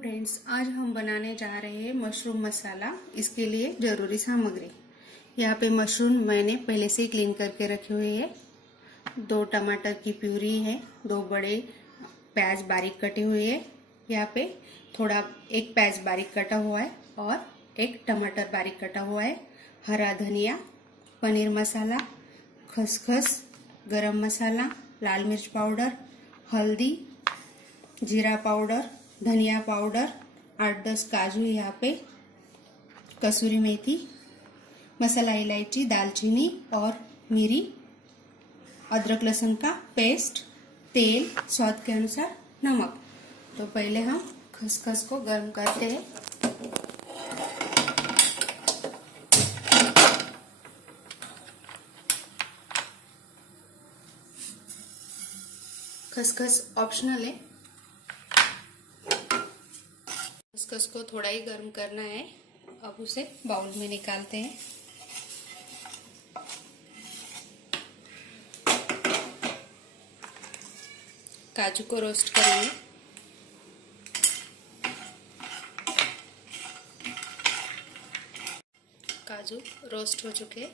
Friends, आज हम बनाने जा रहे हैं मशरूम मसाला। इसके लिए ज़रूरी सामग्री, यहाँ पे मशरूम मैंने पहले से ही क्लीन करके रखी हुई है। 2 टमाटर की प्यूरी है, 2 बड़े प्याज बारीक कटे हुए है, यहाँ पे थोड़ा 1 प्याज बारीक कटा हुआ है और 1 टमाटर बारीक कटा हुआ है, हरा धनिया, पनीर मसाला, खसखस, गरम मसाला, लाल मिर्च पाउडर, हल्दी, जीरा पाउडर, धनिया पाउडर, 8-10 काजू, यहाँ पे कसूरी मेथी, मसाला इलायची, दालचीनी और मिरी, अदरक लहसुन का पेस्ट, तेल, स्वाद के अनुसार नमक। तो पहले हम खसखस को गर्म करते हैं। खसखस ऑप्शनल है, खसखस को थोड़ा ही गर्म करना है। अब उसे बाउल में निकालते हैं। काजू को रोस्ट करेंगे। काजू रोस्ट हो चुके हैं।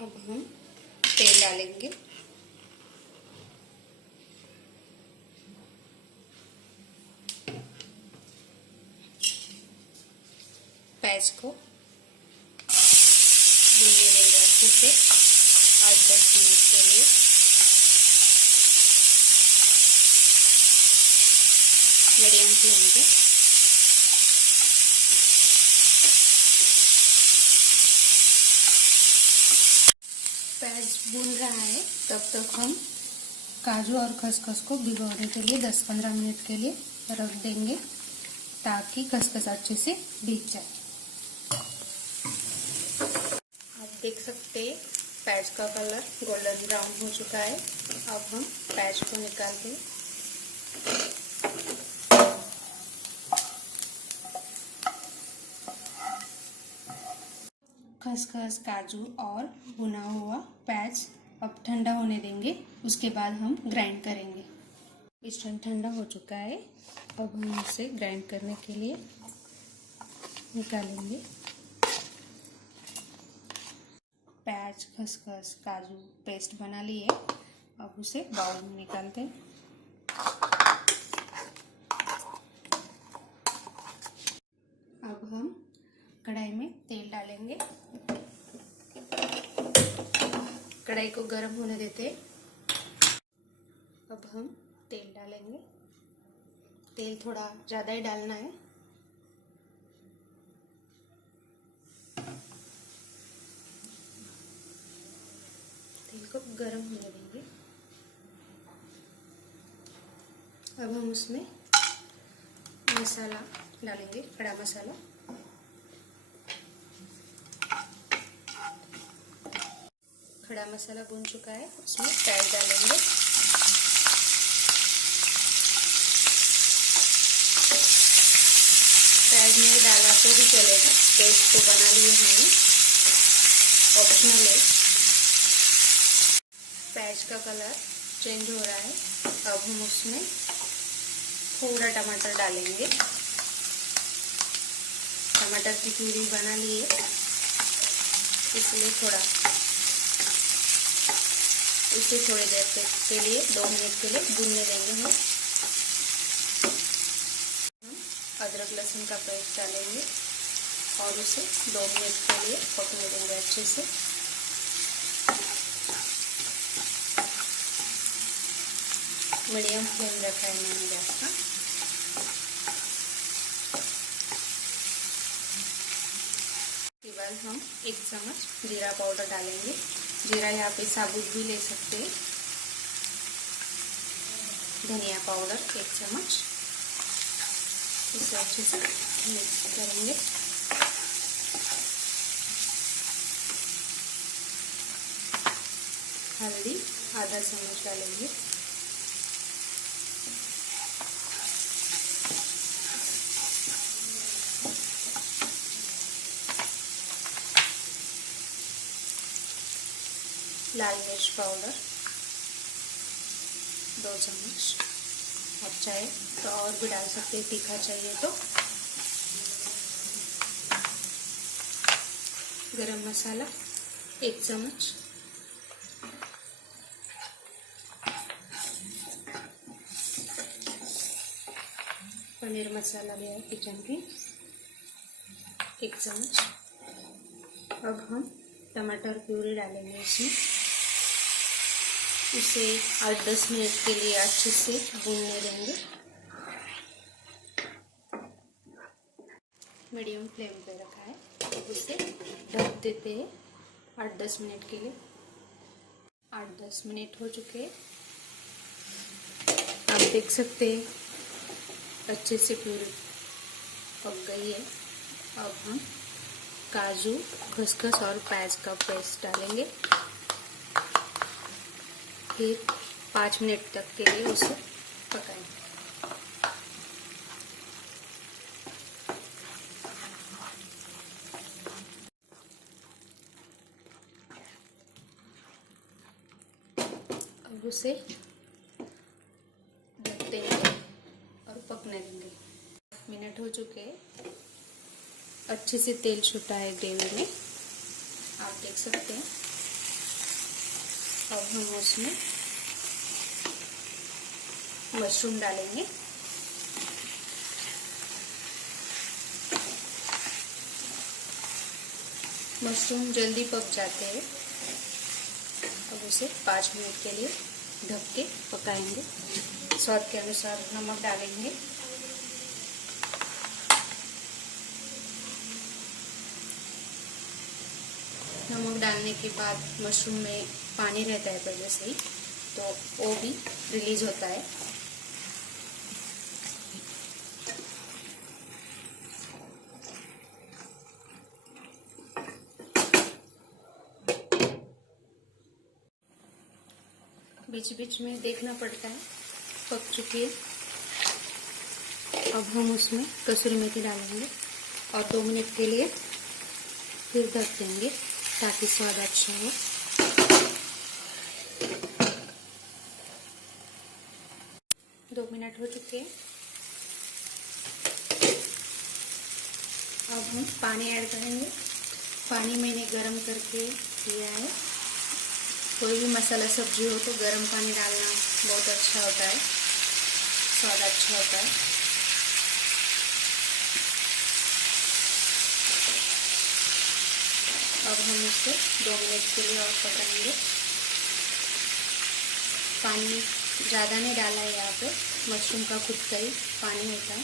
अब हम तेल डालेंगे। प्याज को भूनने देंगे अच्छे से 8-10 मिनट के लिए। मीडियम फ्लेम पे। प्याज भून रहा है, तब तक हम काजू और खसखस को भिगोने के लिए 10-15 मिनट के लिए रख देंगे, ताकि खसखस अच्छे से भीग जाए। देख सकते हैं प्याज का कलर गोल्डन ब्राउन हो चुका है। अब हम प्याज को निकालते हैं। खसखस, काजू और भुना हुआ प्याज अब ठंडा होने देंगे, उसके बाद हम ग्राइंड करेंगे। मिश्रण ठंडा हो चुका है, अब हम इसे ग्राइंड करने के लिए निकालेंगे। प्याज, खसखस, काजू पेस्ट बना लिए, अब उसे बाउल में निकालते हैं। अब हम कढ़ाई में तेल डालेंगे। कढ़ाई को गर्म होने देते हैं। अब हम तेल डालेंगे। तेल थोड़ा ज़्यादा ही डालना है। तेल को गर्म होने देंगे। अब हम उसमें मसाला डालेंगे, खड़ा मसाला। खड़ा मसाला भून चुका है, उसमें प्याज डालेंगे। प्याज नहीं डाला तो भी चलेगा, पेस्ट तो बना लिए हमने, ऑप्शनल है। प्याज का कलर चेंज हो रहा है, अब हम उसमें थोड़ा टमाटर डालेंगे। टमाटर की प्यूरी बना लिए, इसलिए इसे थोड़ी देर के लिए 2 मिनट के लिए भूनने देंगे। हम अदरक लहसुन का पेस्ट डालेंगे और उसे 2 मिनट के लिए पकने देंगे अच्छे से। मीडियम फ्लेम रखा है मैंने गैस का। इसके बाद हम 1 चम्मच जीरा पाउडर डालेंगे। जीरा यहाँ पे साबुत भी ले सकते हैं। धनिया पाउडर 1 चम्मच। इसे अच्छे से मिक्स करेंगे। हल्दी आधा चम्मच डालेंगे। लाल मिर्च पाउडर 2 चम्मच। आप चाहे तो और भी डाल सकते हैं, तीखा चाहिए तो। गरम मसाला 1 चम्मच। पनीर मसाला लिया है किचन की 1 चम्मच। अब हम टमाटर प्यूरी डालेंगे इसमें। इसे 8-10 मिनट के लिए अच्छे से भूनने देंगे। मीडियम फ्लेम पे रखा है, अब उसे ढक देते हैं 8-10 मिनट के लिए। 8-10 मिनट हो चुके हैं। आप देख सकते हैं अच्छे से प्यूरी पक गई है। अब हम काजू, खसखस और प्याज का पेस्ट डालेंगे। फिर 5 मिनट तक के लिए उसे पकाएंगे। अब उसे ढकते हैं और पकने देंगे। मिनट हो चुके हैं। अच्छे से तेल छूटा है ग्रेवी में, आप देख सकते हैं। अब हम उसमें मशरूम डालेंगे। मशरूम जल्दी पक जाते हैं। अब उसे 5 मिनट के लिए ढक के पकाएंगे। स्वाद के अनुसार नमक डालेंगे। नमक डालने के बाद मशरूम में पानी रहता है पहले से ही, तो वो भी रिलीज होता है। बीच बीच में देखना पड़ता है, पक चुकी है। अब हम उसमें कसूरी मेथी डालेंगे और 2 मिनट के लिए फिर ढक देंगे ताकि स्वाद अच्छा हो। दो मिनट हो चुके हैं। अब हम पानी ऐड करेंगे। पानी मैंने गरम करके लिया है। कोई भी मसाला सब्जी हो तो गरम पानी डालना बहुत अच्छा होता है, स्वाद अच्छा होता है। अब हम इसे 2 मिनट के लिए और पकाएंगे। पानी ज़्यादा नहीं डाला है यहाँ पे, मशरूम का खुद का ही पानी होता है।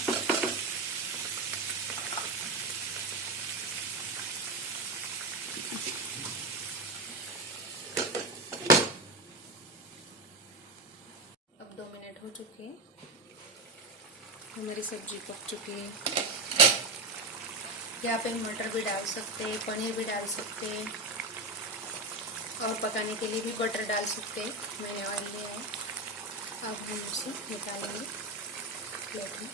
अब 2 मिनट हो चुके हैं। हमारी सब्जी पक चुकी है। यहाँ पे मटर भी डाल सकते हैं, पनीर भी डाल सकते हैं और पकाने के लिए भी बटर डाल सकते हैं। मैंने ऑयल लिया है। अब हम इसे निकालेंगे प्लेट में।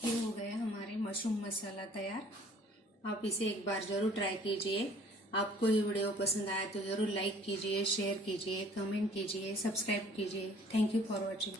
ये हो गया हमारे मशरूम मसाला तैयार। आप इसे एक बार ज़रूर ट्राई कीजिए। आपको ये वीडियो पसंद आया तो ज़रूर लाइक कीजिए, शेयर कीजिए, कमेंट कीजिए, सब्सक्राइब कीजिए। Thank you for watching.